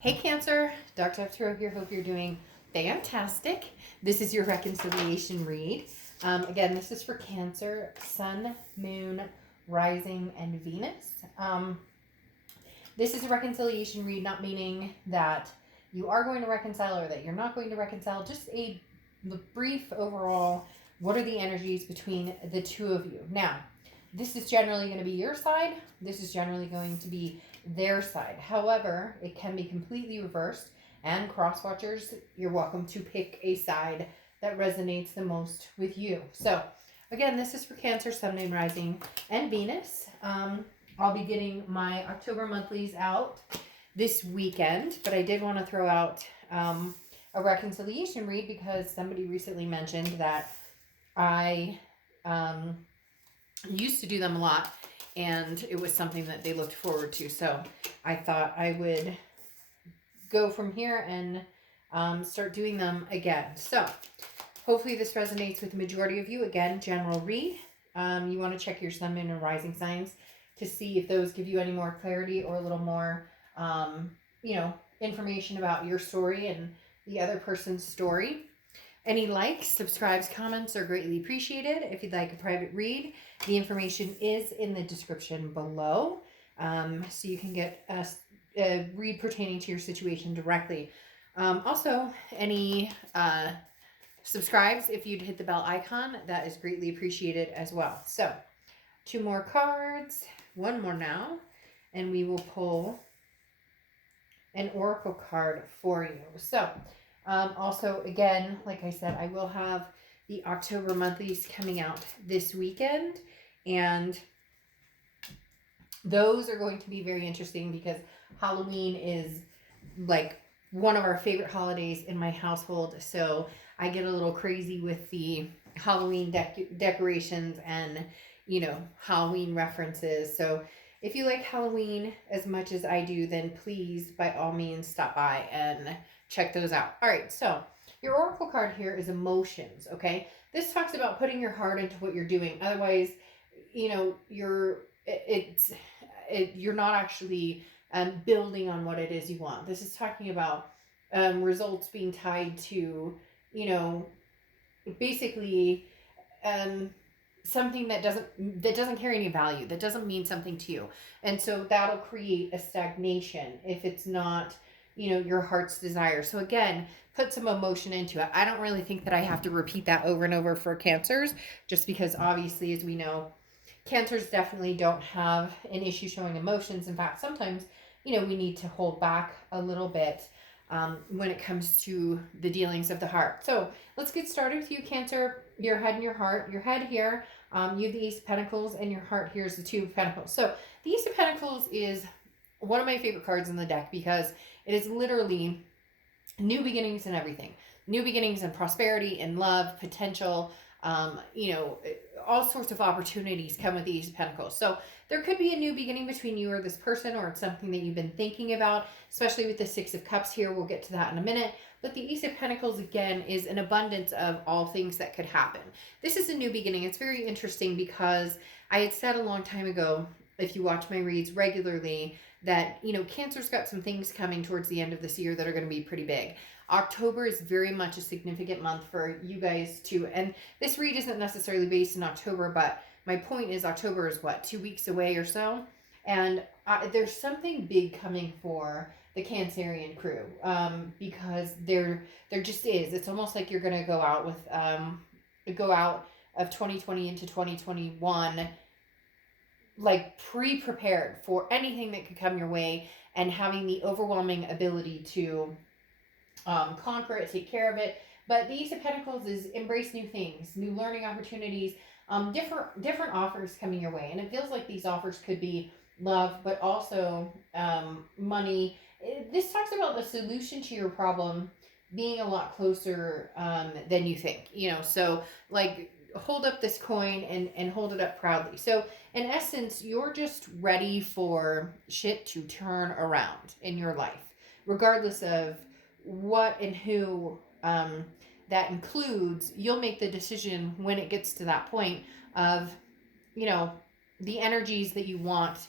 Hey Cancer, darkdovetarot here. Hope you're doing fantastic. This is your reconciliation read. Again, this is for Cancer, Sun, Moon, Rising, and Venus. This is a reconciliation read, not meaning that you are going to reconcile or that you're not going to reconcile. Just a brief overall, what are the energies between the two of you? Now, this is generally going to be your side. This is generally going to be their side. However, it can be completely reversed, and cross watchers, you're welcome to pick a side that resonates the most with you. So again, this is for Cancer, Sun, Moon, Rising, and Venus. I'll be getting my October monthlies out this weekend, but I did want to throw out a reconciliation read because somebody recently mentioned that I used to do them a lot, and it was something that they looked forward to. So I thought I would go from here and start doing them again. So hopefully this resonates with the majority of you. Again, general read. You want to check your sun, moon, and rising signs to see if those give you any more clarity or a little more, information about your story and the other person's story. Any likes, subscribes, comments are greatly appreciated. If you'd like a private read, the information is in the description below. So you can get a read pertaining to your situation directly. Also, any subscribes, if you'd hit the bell icon, that is greatly appreciated as well. So, 2 more cards, 1 more now, and we will pull an oracle card for you. So, also, again, like I said, I will have the October monthlies coming out this weekend, and those are going to be very interesting because Halloween is like one of our favorite holidays in my household. So I get a little crazy with the Halloween decorations and, Halloween references. So if you like Halloween as much as I do, then please, by all means, stop by and check those out. All right, so your oracle card here is emotions, okay? This talks about putting your heart into what you're doing. Otherwise, you're not actually building on what it is you want. This is talking about results being tied to, basically something that doesn't carry any value, that doesn't mean something to you. And so that'll create a stagnation if it's not, your heart's desire. So again, put some emotion into it. I don't really think that I have to repeat that over and over for Cancers, just because obviously, as we know, Cancers definitely don't have an issue showing emotions. In fact, sometimes, we need to hold back a little bit when it comes to the dealings of the heart. So let's get started with you, Cancer. Your head and your heart. Your head here, you have the Ace of Pentacles, and your heart here is the Two of Pentacles. So the Ace of Pentacles is one of my favorite cards in the deck because it is literally new beginnings and everything. New beginnings and prosperity and love, potential, all sorts of opportunities come with the Ace of Pentacles. So there could be a new beginning between you or this person, or it's something that you've been thinking about, especially with the Six of Cups here. We'll get to that in a minute. But the Ace of Pentacles, again, is an abundance of all things that could happen. This is a new beginning. It's very interesting because I had said a long time ago, if you watch my reads regularly, that, Cancer's got some things coming towards the end of this year that are going to be pretty big. October is very much a significant month for you guys too. And this read isn't necessarily based in October, but my point is October is 2 weeks away or so. And there's something big coming for the Cancerian crew because there just is. It's almost like you're going to go out of 2020 into 2021 like pre-prepared for anything that could come your way and having the overwhelming ability to conquer it, take care of it. But the Ace of Pentacles is embrace new things, new learning opportunities, different offers coming your way. And it feels like these offers could be love, but also money. This talks about the solution to your problem being a lot closer than you think, so like hold up this coin and hold it up proudly. So in essence, you're just ready for shit to turn around in your life, regardless of what and who that includes. You'll make the decision when it gets to that point of, the energies that you want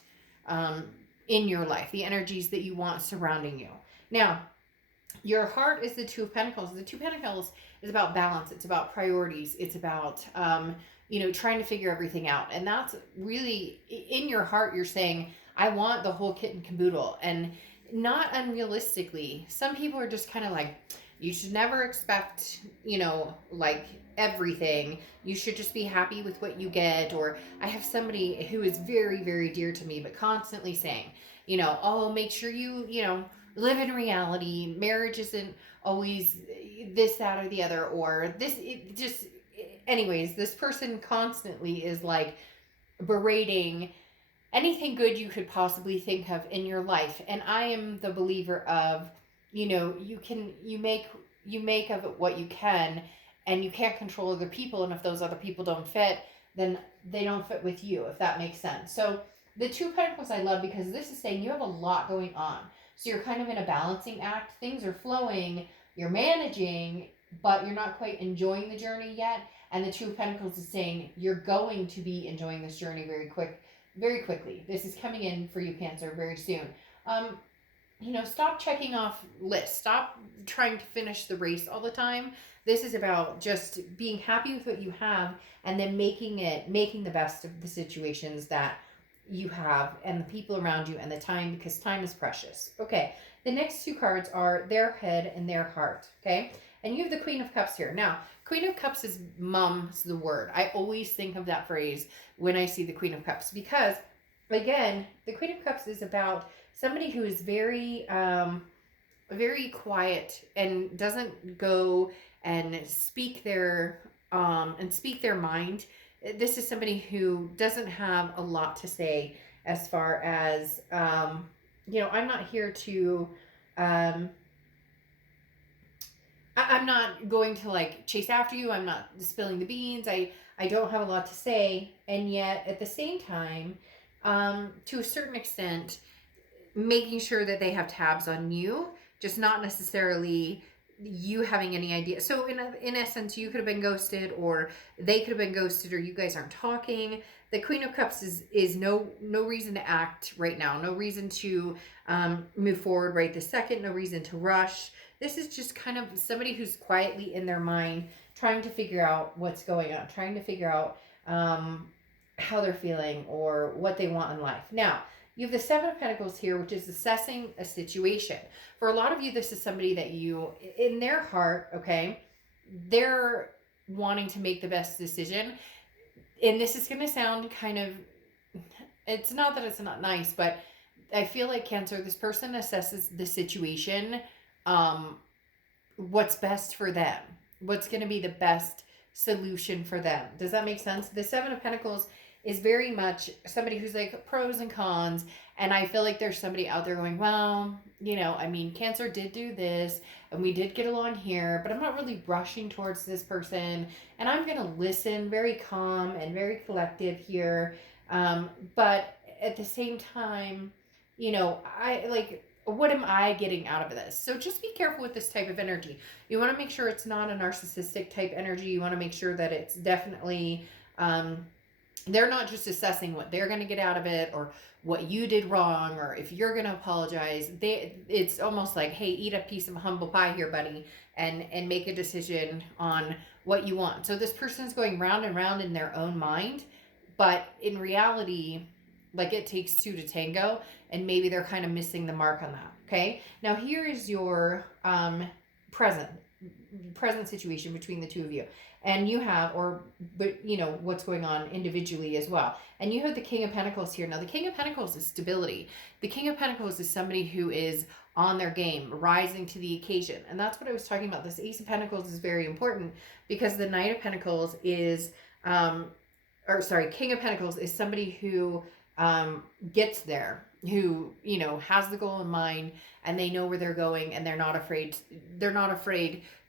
in your life, the energies that you want surrounding you. Now, your heart is the Two of Pentacles. The Two of Pentacles is about balance. It's about priorities. It's about, trying to figure everything out. And that's really, in your heart, you're saying, I want the whole kit and caboodle. And not unrealistically, some people are just kind of like, you should never expect, like everything. You should just be happy with what you get. Or I have somebody who is very, very dear to me, but constantly saying, oh, make sure you live in reality. Marriage isn't always this, that, or the other, or this. It just, anyways, this person constantly is like berating anything good you could possibly think of in your life. And I am the believer of, you make of it what you can, and you can't control other people. And if those other people don't fit, then they don't fit with you, if that makes sense. So the Two of Pentacles I love because this is saying you have a lot going on. So you're kind of in a balancing act. Things are flowing, you're managing, but you're not quite enjoying the journey yet. And the Two of Pentacles is saying you're going to be enjoying this journey very quickly. This is coming in for you, Cancer, very soon. Stop checking off lists. Stop trying to finish the race all the time. This is about just being happy with what you have and then making the best of the situations that you have and the people around you and the time, because time is precious. Okay, the next two cards are their head and their heart. Okay, and you have the Queen of Cups here. Now, Queen of Cups is mum's the word. I always think of that phrase when I see the Queen of Cups because, again, the Queen of Cups is about somebody who is very, very quiet and doesn't go and speak their mind. This is somebody who doesn't have a lot to say as far as, I'm not here to, I'm not going to like chase after you. I'm not spilling the beans. I don't have a lot to say. And yet at the same time, to a certain extent, making sure that they have tabs on you, just not necessarily you having any idea. So in essence, you could have been ghosted, or they could have been ghosted, or you guys aren't talking. The Queen of Cups is no reason to act right now, no reason to move forward right this second, no reason to rush. This is just kind of somebody who's quietly in their mind trying to figure out what's going on, trying to figure out how they're feeling or what they want in life. Now, you have the Seven of Pentacles here, which is assessing a situation. For a lot of you, this is somebody that you, in their heart, okay, they're wanting to make the best decision. And this is going to sound kind of, it's not that it's not nice, but I feel like, Cancer, this person assesses the situation, what's best for them, what's going to be the best solution for them. Does that make sense? The Seven of Pentacles is very much somebody who's like pros and cons. And I feel like there's somebody out there going, well, Cancer did do this and we did get along here, but I'm not really rushing towards this person. And I'm going to listen, very calm and very collective here. But at the same time, what am I getting out of this? So just be careful with this type of energy. You want to make sure it's not a narcissistic type energy. You want to make sure that it's definitely, they're not just assessing what they're going to get out of it or what you did wrong or if you're going to apologize. It's almost like, hey, eat a piece of humble pie here, buddy, and make a decision on what you want. So this person's going round and round in their own mind, but in reality, like, it takes two to tango, and maybe they're kind of missing the mark on that. Okay, now here is your present situation between the two of you, and you have, what's going on individually as well. And you have the King of Pentacles here. Now the King of Pentacles is stability. The King of Pentacles is somebody who is on their game, rising to the occasion. And that's what I was talking about. This Ace of Pentacles is very important because the Knight of Pentacles is King of Pentacles is somebody who gets there, who has the goal in mind, and they know where they're going, and they're not afraid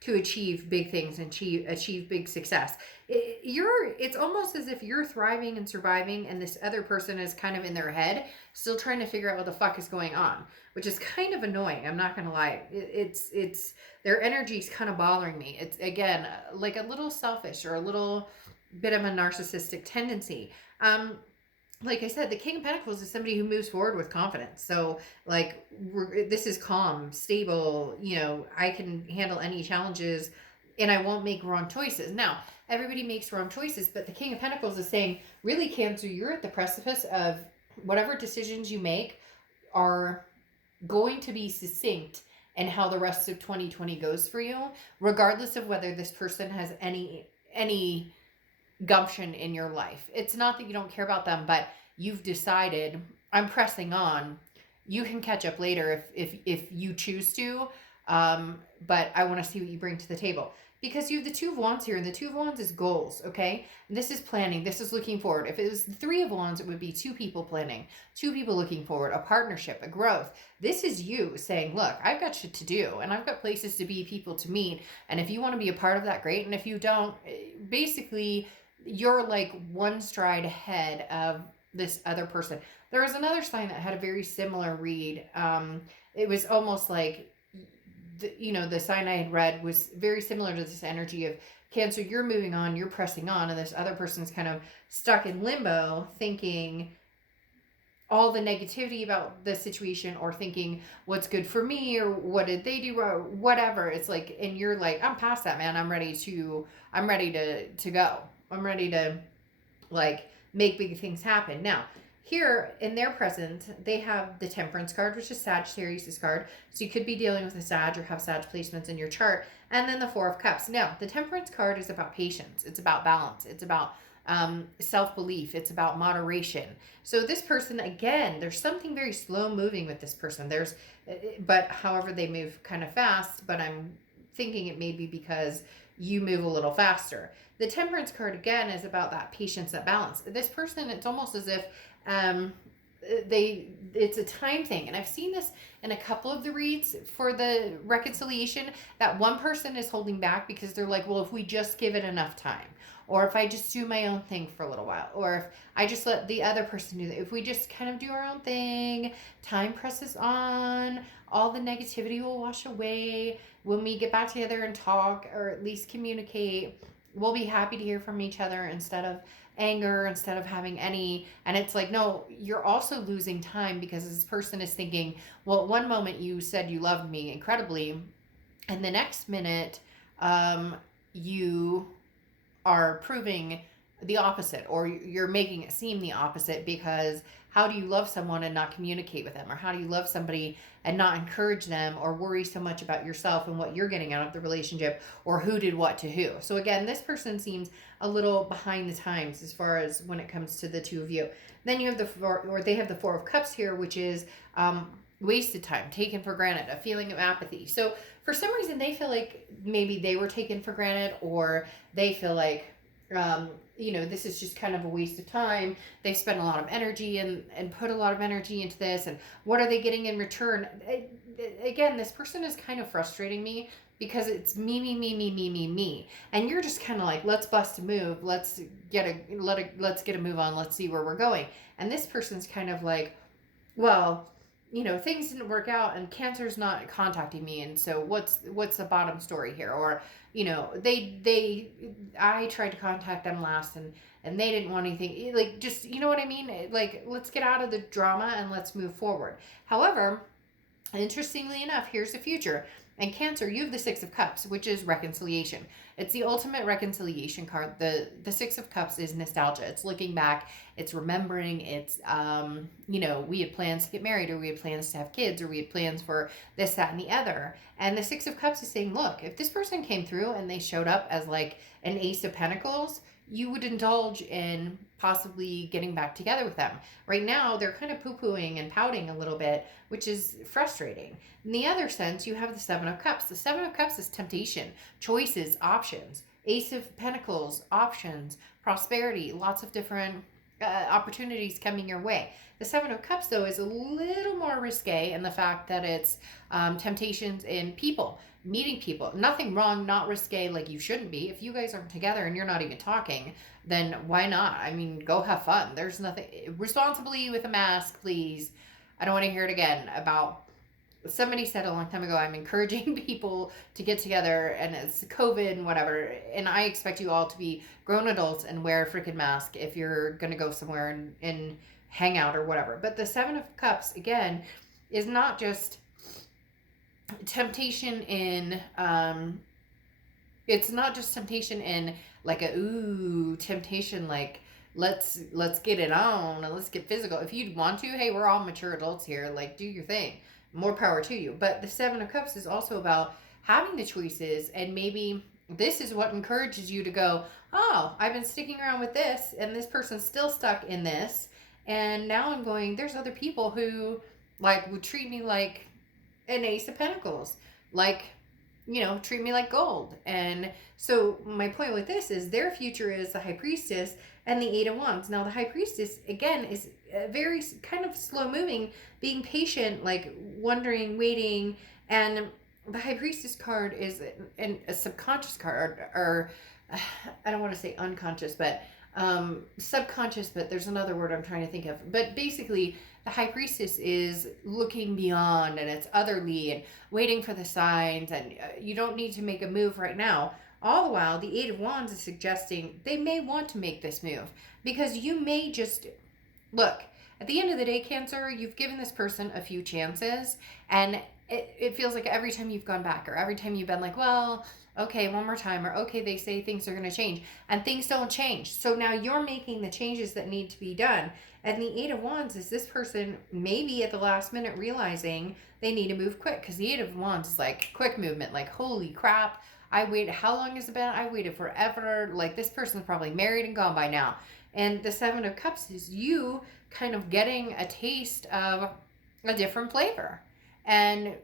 to achieve big things and achieve big success. It's almost as if you're thriving and surviving, and this other person is kind of in their head still trying to figure out what the fuck is going on, which is kind of annoying. I'm not gonna lie. It's their energy's kind of bothering me. It's, again, like a little selfish or a little bit of a narcissistic tendency. like I said, the King of Pentacles is somebody who moves forward with confidence. So, like, this is calm, stable. I can handle any challenges, and I won't make wrong choices. Now, everybody makes wrong choices, but the King of Pentacles is saying, really, Cancer, you're at the precipice of whatever decisions you make are going to be succinct in how the rest of 2020 goes for you, regardless of whether this person has any gumption in your life. It's not that you don't care about them, but you've decided, I'm pressing on. You can catch up later if you choose to. But I want to see what you bring to the table. Because you have the Two of Wands here, and the Two of Wands is goals, okay? And this is planning. This is looking forward. If it was the Three of Wands, it would be two people planning, two people looking forward, a partnership, a growth. This is you saying, look, I've got shit to do, and I've got places to be, people to meet. And if you want to be a part of that, great. And if you don't, basically, you're like one stride ahead of this other person. There was another sign that had a very similar read. It was almost like, the sign I had read was very similar to this energy of Cancer, you're moving on, you're pressing on, and this other person's kind of stuck in limbo, thinking all the negativity about the situation, or thinking what's good for me, or what did they do, or whatever. It's like, and you're like, I'm past that, man. I'm ready to go. I'm ready to, like, make big things happen. Now, here in their present, they have the Temperance card, which is Sagittarius' card. So you could be dealing with a Sag or have Sag placements in your chart. And then the Four of Cups. Now, the Temperance card is about patience. It's about balance. It's about self-belief. It's about moderation. So this person, again, there's something very slow moving with this person. But however, they move kind of fast, but I'm thinking it may be because you move a little faster. The Temperance card, again, is about that patience, that balance. This person, it's almost as if it's a time thing. And I've seen this in a couple of the reads for the reconciliation, that one person is holding back because they're like, well, if we just give it enough time, or if I just do my own thing for a little while, or if I just let the other person do that, if we just kind of do our own thing, time presses on, all the negativity will wash away. When we get back together and talk, or at least communicate, we'll be happy to hear from each other instead of anger, instead of having any. And it's like, no, you're also losing time, because this person is thinking, well, at one moment you said you loved me incredibly, and the next minute you are proving the opposite, or you're making it seem the opposite, because how do you love someone and not communicate with them? Or how do you love somebody and not encourage them, or worry so much about yourself and what you're getting out of the relationship, or who did what to who? So again, this person seems a little behind the times as far as when it comes to the two of you. Then you have they have the Four of Cups here, which is wasted time, taken for granted, a feeling of apathy. So for some reason, they feel like maybe they were taken for granted, or they feel like, this is just kind of a waste of time. They've spent a lot of energy and put a lot of energy into this, and what are they getting in return? Again, this person is kind of frustrating me, because it's me. And you're just kind of like, let's bust a move. Let's get a move on. Let's see where we're going. And this person's kind of like, well, things didn't work out, and Cancer's not contacting me, and so what's the bottom story here? Or, I tried to contact them last, and they didn't want anything. Like, just, you know what I mean? Like, let's get out of the drama and let's move forward. However, interestingly enough, here's the future. And Cancer, you have the Six of Cups, which is reconciliation. It's the ultimate reconciliation card. The Six of Cups is nostalgia. It's looking back. It's remembering. It's, we had plans to get married, or we had plans to have kids, or we had plans for this, that, and the other. And the Six of Cups is saying, look, if this person came through and they showed up as like an Ace of Pentacles, you would indulge in possibly getting back together with them. Right now, they're kind of poo-pooing and pouting a little bit, which is frustrating. In the other sense, you have the Seven of Cups. The Seven of Cups is temptation, choices, options. Ace of Pentacles, options, prosperity, lots of different opportunities coming your way. The Seven of Cups, though, is a little more risque in the fact that it's temptations in people, meeting people. Nothing wrong, not risque, like you shouldn't be. If you guys aren't together and you're not even talking, then why not? I mean, go have fun. There's nothing. Responsibly with a mask, please. I don't want to hear it again about somebody said a long time ago, I'm encouraging people to get together, and it's COVID and whatever, and I expect you all to be grown adults and wear a freaking mask if you're gonna go somewhere and hang out or whatever. But the Seven of Cups, again, is not just temptation in it's not just temptation in like a ooh temptation like let's get it on and let's get physical. If you'd want to, hey, we're all mature adults here, like do your thing, more power to you. But the Seven of Cups is also about having the choices, and maybe this is what encourages you to go, oh, I've been sticking around with this and this person's still stuck in this, and now I'm going, there's other people who like would treat me like an Ace of Pentacles, like, treat me like gold. And so my point with this is their future is the High Priestess and the Eight of Wands. Now the High Priestess, again, is very kind of slow moving, being patient, like wondering, waiting. And the High Priestess card is a subconscious card, or I don't want to say unconscious, but subconscious, but there's another word I'm trying to think of. But basically, the High Priestess is looking beyond, and it's otherly and waiting for the signs, and you don't need to make a move right now. All the while, the Eight of Wands is suggesting they may want to make this move, because you may just look. At the end of the day, Cancer, you've given this person a few chances, and it feels like every time you've gone back, or every time you've been like, well, okay, one more time, or okay, they say things are going to change, and things don't change. So now you're making the changes that need to be done. And the Eight of Wands is this person maybe at the last minute realizing they need to move quick, because the Eight of Wands is like quick movement, like holy crap, I waited, how long has it been? I waited forever. Like this person's probably married and gone by now. And the Seven of Cups is you kind of getting a taste of a different flavor. And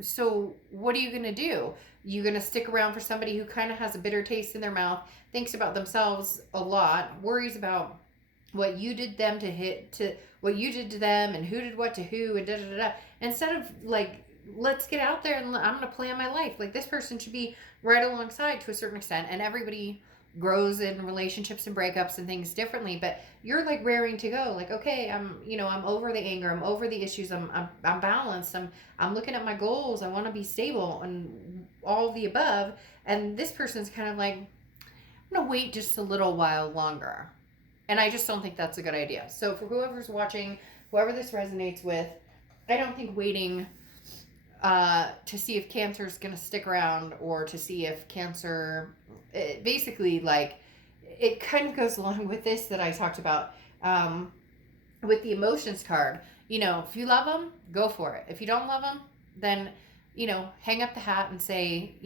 so what are you going to do? You're going to stick around for somebody who kind of has a bitter taste in their mouth, thinks about themselves a lot, worries about what you did them to what you did to them, and who did what to who, and da da da. Instead of like, let's get out there and I'm going to plan my life. Like this person should be right alongside to a certain extent, and everybody grows in relationships and breakups and things differently, but you're like raring to go, like, okay, I'm over the anger, I'm over the issues, I'm balanced, I'm looking at my goals, I want to be stable and all of the above. And this person's kind of like, I'm gonna wait just a little while longer. And I just don't think that's a good idea. So for whoever's watching, whoever this resonates with, I don't think waiting to see if Cancer is going to stick around, or to see if Cancer, basically, like, it kind of goes along with this that I talked about with the emotions card. If you love them, go for it. If you don't love them, then, hang up the hat and say,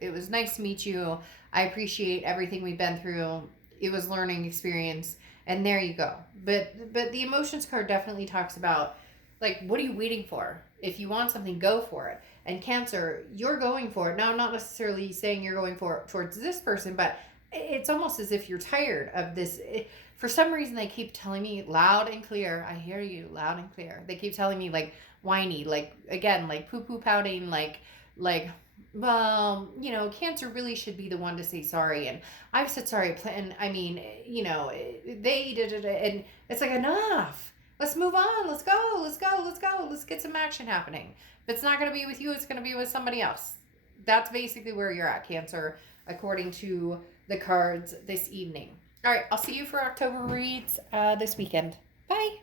it was nice to meet you. I appreciate everything we've been through. It was learning experience, and there you go. But the emotions card definitely talks about, like, what are you waiting for? If you want something, go for it. And Cancer, you're going for it. Now, I'm not necessarily saying you're going for it towards this person, but it's almost as if you're tired of this. For some reason, they keep telling me loud and clear, I hear you loud and clear. They keep telling me, like, whiny, like, again, like poo-poo pouting, like, well, Cancer really should be the one to say sorry. And I've said sorry. And I mean, they did it. And it's like, enough. Let's move on. Let's go. Let's get some action happening. If it's not going to be with you, it's going to be with somebody else. That's basically where you're at, Cancer, according to the cards this evening. All right. I'll see you for October reads this weekend. Bye.